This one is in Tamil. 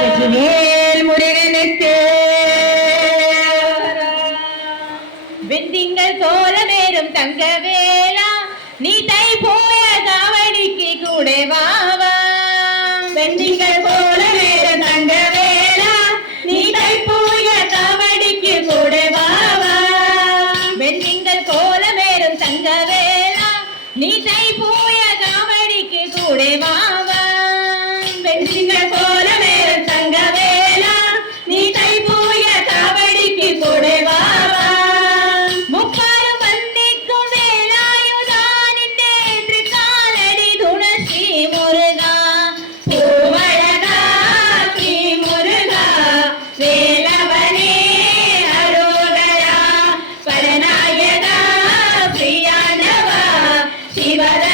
வெற்றிவேல் முருகனுக்கு. வெந்திங்கள் தோழமேறும் தங்க வேளா நீ தை போய தாவடிக்கு கூடவாவா வெந்திங்கள் தோழமேறும் தங்க வேளா நீ தை போய தாவடிக்கு கூடவாவா வெந்திங்கள் கோலமேறும் தங்க வேளா நீ தை போய ibadah